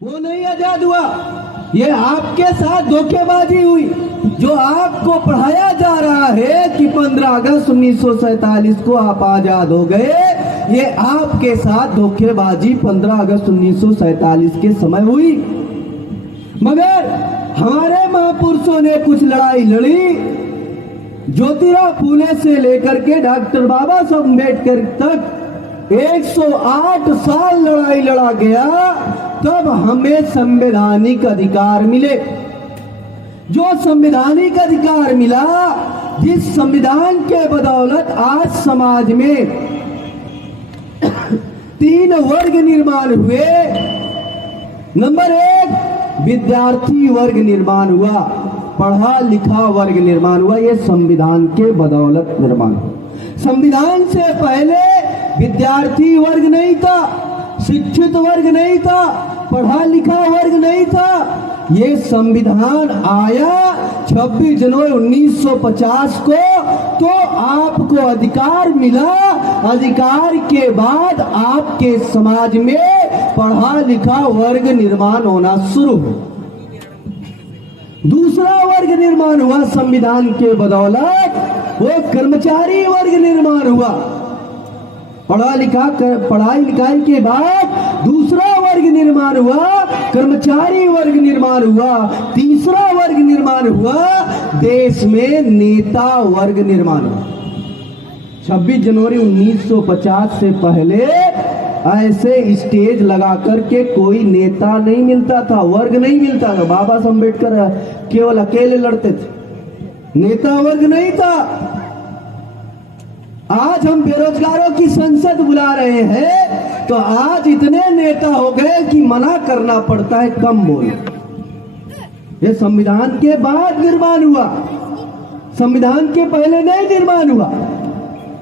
वो नहीं आजाद हुआ, ये आपके साथ धोखेबाजी हुई। जो आपको पढ़ाया जा रहा है कि 15 अगस्त 1947 को आप आजाद हो गए, ये आपके साथ धोखेबाजी 15 अगस्त 1947 के समय हुई। मगर हमारे महापुरुषों ने कुछ लड़ाई लड़ी। ज्योतिराव फूले से लेकर के डॉक्टर बाबा साहब अम्बेडकर तक 108 साल लड़ाई लड़ा गया, तब हमें संवैधानिक अधिकार मिले। जो संवैधानिक अधिकार मिला, जिस संविधान के बदौलत आज समाज में 3 वर्ग निर्माण हुए। नंबर 1 विद्यार्थी वर्ग निर्माण हुआ, पढ़ा लिखा वर्ग निर्माण हुआ। ये संविधान के बदौलत निर्माण हुआ। संविधान से पहले विद्यार्थी वर्ग नहीं था, शिक्षित वर्ग नहीं था, पढ़ा लिखा वर्ग नहीं था। ये संविधान आया 26 जनवरी 1950 को, तो आपको अधिकार मिला। अधिकार के बाद आपके समाज में पढ़ा लिखा वर्ग निर्माण होना शुरू हुआ। दूसरा वर्ग निर्माण हुआ संविधान के बदौलत, वो कर्मचारी वर्ग निर्माण हुआ। पढ़ाई लिखाई के बाद दूसरा वर्ग निर्माण हुआ, कर्मचारी वर्ग निर्माण हुआ। तीसरा वर्ग निर्माण हुआ, देश में नेता वर्ग निर्माण हुआ। 26 जनवरी 1950 से पहले ऐसे स्टेज लगा करके कोई नेता नहीं मिलता था, वर्ग नहीं मिलता था। बाबा साहब अम्बेडकर केवल अकेले लड़ते थे, नेता वर्ग नहीं था। आज हम बेरोजगारों की संसद बुला रहे हैं, तो आज इतने नेता हो गए कि मना करना पड़ता है कम बोलो। ये संविधान के बाद निर्माण हुआ, संविधान के पहले नहीं निर्माण हुआ,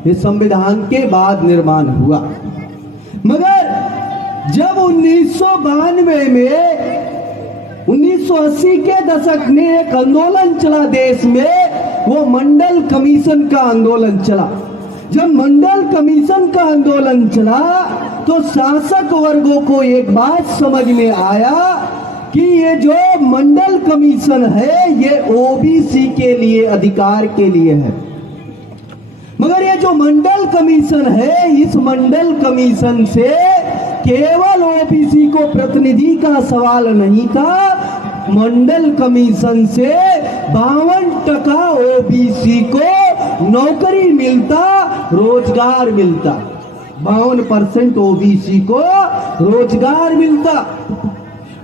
ये संविधान के बाद निर्माण हुआ। मगर जब 1992 में 1980 के दशक में एक आंदोलन चला देश में, वो मंडल कमीशन का आंदोलन चला। जब मंडल कमीशन का आंदोलन चला, तो शासक वर्गों को एक बात समझ में आया कि ये जो मंडल कमीशन है, ये ओबीसी के लिए, अधिकार के लिए है। मगर ये जो मंडल कमीशन है, इस मंडल कमीशन से केवल ओबीसी को प्रतिनिधि का सवाल नहीं था। मंडल कमीशन से 52% ओबीसी को नौकरी मिलता, रोजगार मिलता। 52% ओबीसी को रोजगार मिलता।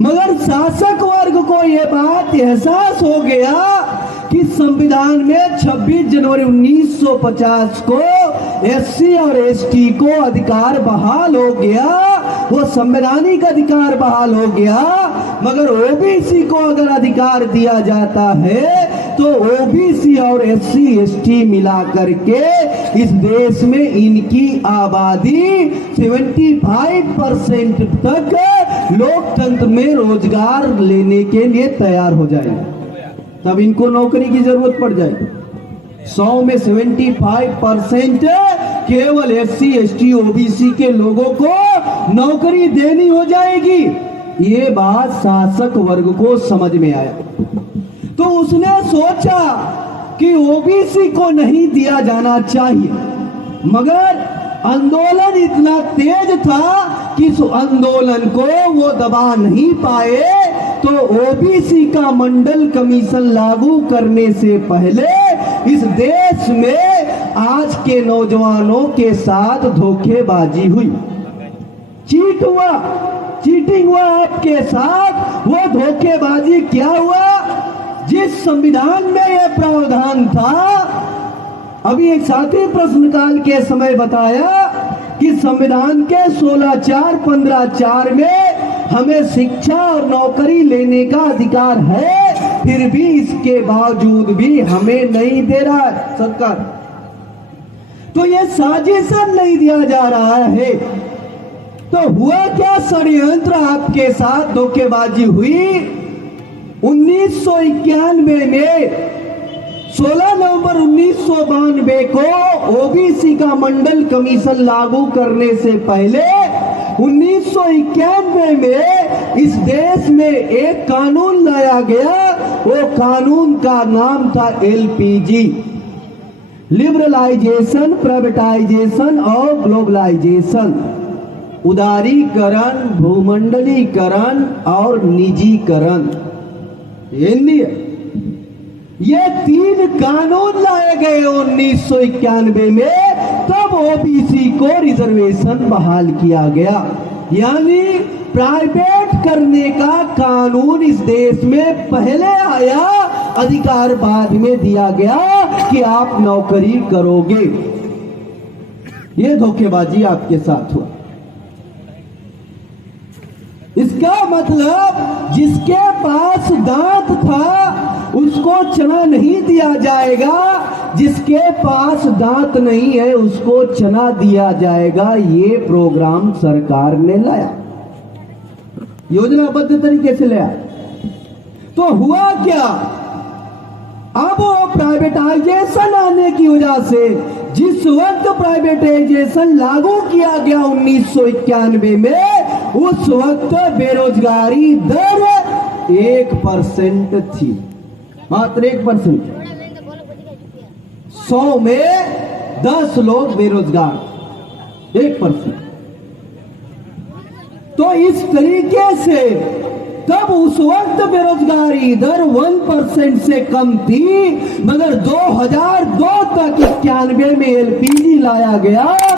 मगर शासक वर्ग को यह बात एहसास हो गया कि संविधान में 26 जनवरी 1950 को एससी और एसटी को अधिकार बहाल हो गया, वो संवैधानिक अधिकार बहाल हो गया। मगर ओबीसी को अगर अधिकार दिया जाता है, तो ओबीसी और एससी एसटी मिला करके इस देश में इनकी आबादी 75% तक लोकतंत्र में रोजगार लेने के लिए तैयार हो जाएगी। तब इनको नौकरी की जरूरत पड़ जाएगी। 100 में 75% केवल एससी एसटी ओबीसी के लोगों को नौकरी देनी हो जाएगी। ये बात शासक वर्ग को समझ में आया, तो उसने सोचा कि ओबीसी को नहीं दिया जाना चाहिए। मगर आंदोलन इतना तेज था कि इस आंदोलन को वो दबा नहीं पाए। तो ओबीसी का मंडल कमीशन लागू करने से पहले इस देश में आज के नौजवानों के साथ धोखेबाजी हुई, चीट हुआ, चीटिंग हुआ आपके साथ। वो धोखेबाजी क्या हुआ? जिस संविधान में यह प्रावधान था, अभी एक साथी प्रश्नकाल के समय बताया कि संविधान के 16(4), 15(4) में हमें शिक्षा और नौकरी लेने का अधिकार है, फिर भी इसके बावजूद भी हमें नहीं दे रहा है सरकार। तो ये साजिशन नहीं दिया जा रहा है। तो हुआ क्या? षड्यंत्र आपके साथ धोखेबाजी हुई। 1991 में 16 नवंबर 1992 को ओबीसी का मंडल कमीशन लागू करने से पहले 1991 में इस देश में एक कानून लाया गया। वो कानून का नाम था एलपीजी, लिबरलाइजेशन, प्राइवेटाइजेशन और ग्लोबलाइजेशन। उदारीकरण, भूमंडलीकरण और निजीकरण। हिंदी ये 3 कानून लाए गए 1991 में। तब ओबीसी को रिजर्वेशन बहाल किया गया। यानी प्राइवेट करने का कानून इस देश में पहले आया, अधिकार बाद में दिया गया कि आप नौकरी करोगे। ये धोखेबाजी आपके साथ हुआ। इसका मतलब जिसके पास दांत था उसको चना नहीं दिया जाएगा, जिसके पास दांत नहीं है उसको चना दिया जाएगा। ये प्रोग्राम सरकार ने लाया, योजनाबद्ध तरीके से लाया। तो हुआ क्या, अब वो प्राइवेटाइजेशन आने की वजह से, जिस वक्त प्राइवेटाइजेशन लागू किया गया 1991 में, उस वक्त बेरोजगारी दर 1% थी, मात्र 1%। 100 में 10 लोग बेरोजगार, 1%। तो इस तरीके से तब उस वक्त बेरोजगारी दर 1% से कम थी, मगर 2002 तक 91 में एलपीजी लाया गया।